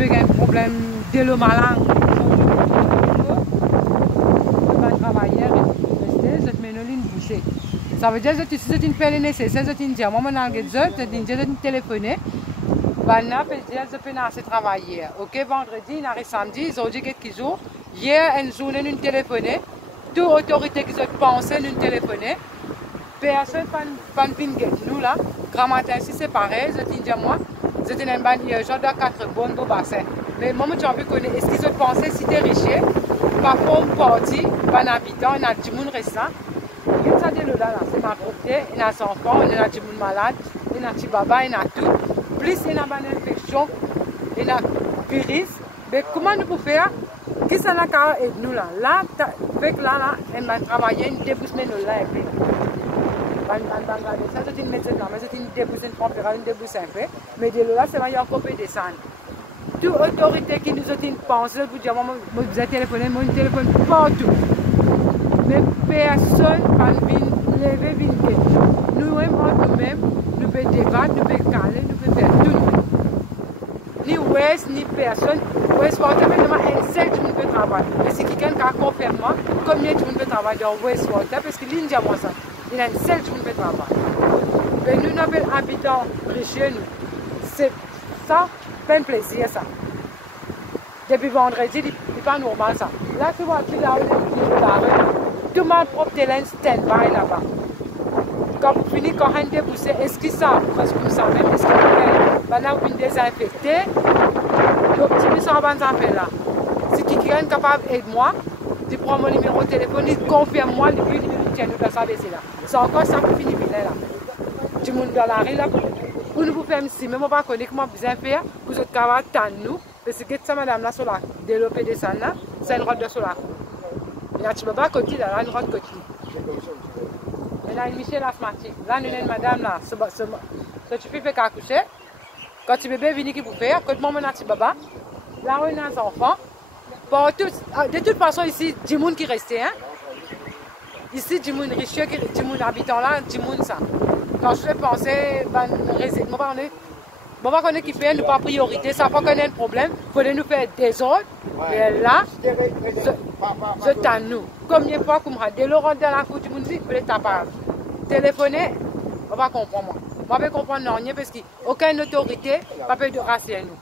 avez un problème de le malin, ça veut dire que si vous faites le nécessaire, vous dites, moi, je téléphoner, je peux travailler. Ok, vendredi, samedi, ils ont dit quelques jours. Hier, une journée, nous téléphoné. Toute autorité qui se pensait, nous téléphoné. Personne ne vient nous là. Grand matin, si c'est pareil, je dis, moi, je dis, je dois 4 bonnes pour bassin. Mais moi, je veux connaître, est-ce qu'ils se pensaient si tu es riche, par contre, parti, un habitant, il y a du monde restant. Ça c'est ma propriété, il y a des enfants, il y a des gens malades, il y a des baba, il y a tout. Plus il y a une infection, il y a des virus. Mais comment nous pouvons faire? Qui ça n'a qu'à aider nous là? Là, avec là, on va travailler, on débouche nous là. Ça c'est une médecine, mais c'est une débouche, une température, une débouche un peu. Mais de là, c'est vraiment qu'on peut descendre. Toute autorité qui nous a dit une pensée, vous dire, moi, vous avez téléphoné, moi, je téléphone partout. Mais personne ne vient lever vingt. Nous-mêmes, nous-mêmes, nous pouvons débattre, nous pouvons caler, nous pouvons faire tout. Ni West, ni personne. West Water, maintenant, un seul qui peut travailler. Et si quelqu'un qui confirme moi, combien de monde peut travailler dans West Water? Parce que l'India, moi, ça, il y a un seul qui peut travailler. Mais nous, nous habitants riches, nous. C'est ça, pas un plaisir, ça. Depuis vendredi, il n'est pas normal, ça. Là, tu vois, tu l'as tout le monde propre de stand-by là-bas. Quand vous finissez, quand vous déboussez, est-ce qu'ils savent presque comme ça même? Est-ce qu'ils vous désinfecter? L'optimisme ça va là. Si quelqu'un est capable d'aider-moi, tu prends mon numéro de téléphone, il confirme-moi, et puis il tient nous ça baisser là. C'est encore ça qui finit là. Du monde dans la rue là, pour nous faire ici, même on va connaître comment vous faire, pour être capable de nous, parce que ça madame là, sur la développé de ça là, c'est une route de sur la route. Il y a un bas côté là, une route côté. Il y a une Michel asthmatique. Là, nous avons une madame là, ce tu peux faire coucher. Quand tu bébé vient qui pour faire, quand maman a un baba, là on a un enfant. De toute façon ici, du monde qui restait, hein. Ici, du monde riche, du monde habitant là, du monde ça. Quand je pensais, on va connaître qui fait, nous pas priorité, ça va connaître un problème, il faut nous faire des ordres. Et là, je t'en nous. Combien de fois qu'on m'a dit, Laurent dans la cour du monde, il faut taper. Téléphoner, on va comprendre. On va comprendre rien parce qu'aucune autorité ne peut racier nous.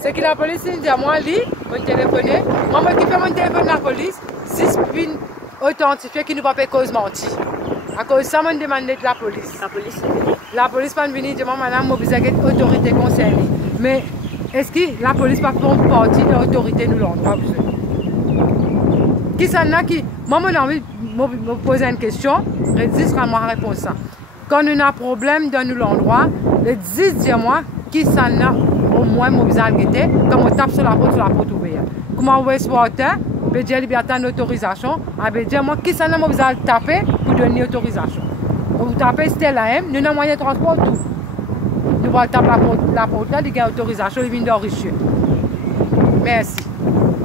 C'est que la police dit à moi, lui, mon téléphoné, moi qui fais mon téléphone à la police, si je puis authentifier qu'il ne va pas cause mentir. À cause de ça, on demande de la police. La police va venir dire, madame, vous avez une autorité concernée. Mais est-ce que la police va faire partie de l'autorité nous l'endroit? Qui s'en a qui. Moi, j'ai envie de me poser une question, je dis sera ma réponse. Quand on a un problème dans l'endroit, je dis, dis-moi, qui s'en a au moins mon visage guetté, quand on tape sur la porte ouverte. Comment West Water, je dis, il y a une autorisation, je dis, moi, qui s'en a mon visage tapé pour donner autorisation. Vous tapez c'était la M, nous avons moyen de transport tout. Nous allons taper la porte là, il y a une autorisation, il vient d'enrichir. Merci.